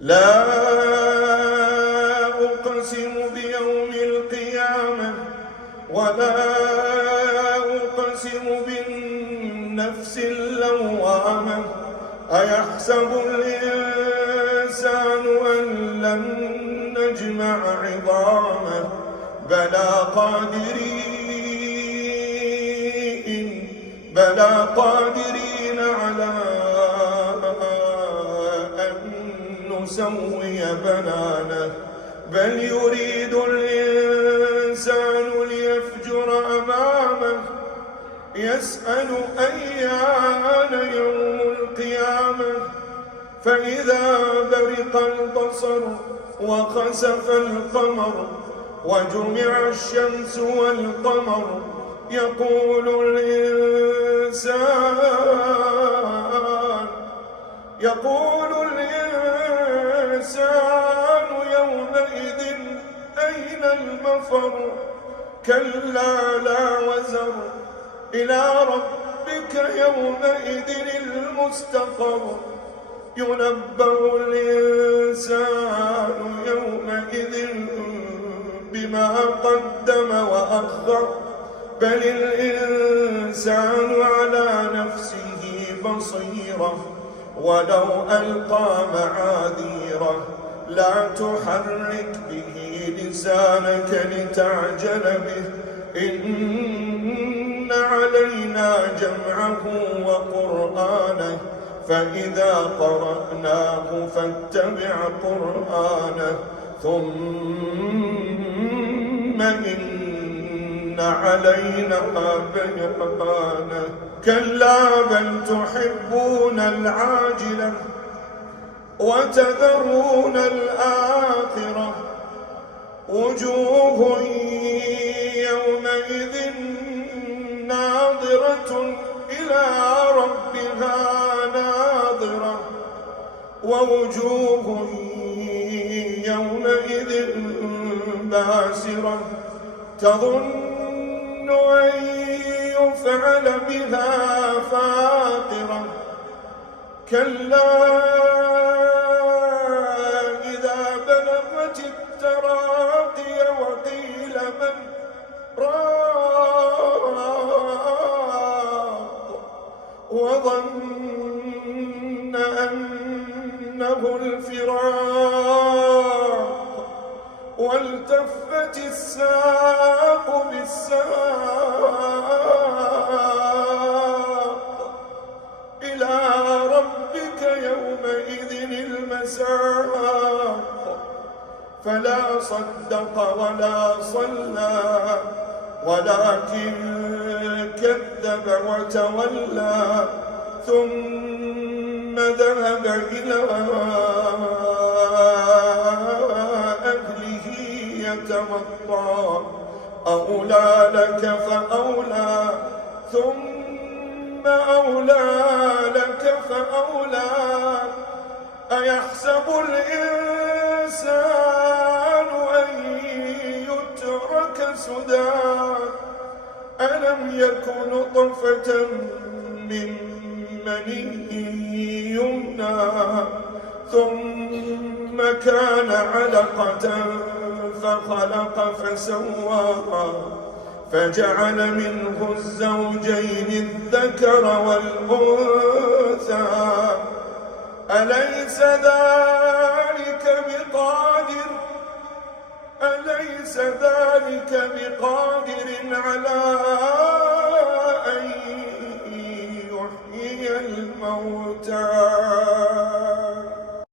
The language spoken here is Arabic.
لا أقسم بيوم القيامة ولا أقسم بالنفس اللوامة أيحسب الإنسان أن لن نجمع عظامه بلى قادرين على أن نسوي بنانه بل يريد الإنسان ليفجر أمامه يسأل أيان يوم القيامة فإذا برق البصر وخسف القمر وجمع الشمس والقمر يقول الإنسان يومئذ أين المفر كلا لا وزر إلى ربك يومئذ المستقر ينبأ الإنسان يومئذ بما قدم وأخر بل الإنسان على نفسه بصيرة ولو ألقى معاذيره لا تحرك به لسانك لتعجل به إن علينا جمعه وقرآنه فإذا قرأناه فاتبع قرآنه ثم إن علينا بيانه كلا بل تحبون العاجلة وتذرون الآخرة وجوه يومئذ ناظرة إلى ربها ناظرة ووجوه يومئذ باسرة تظن أن يفعل بها فاقرة كلا إذا بلغت التراقي وقيل من راق وظن أنه الفراق والتفت الساق بالساق إلى ربك يومئذ المساق فلا صدق ولا صلى ولكن كذب وتولى ثم ذهب إلى أهله يتمطى أولى لك فأولى ثم أولى لك فأولى أيحسب الإنسان أن يترك سدى ألم يك نطفة من مني يمنى ثم كان علقة فخلق فسوى فجعل منه الزوجين الذكر والأنثى أليس ذلك بقادر على أن يحيي الموتى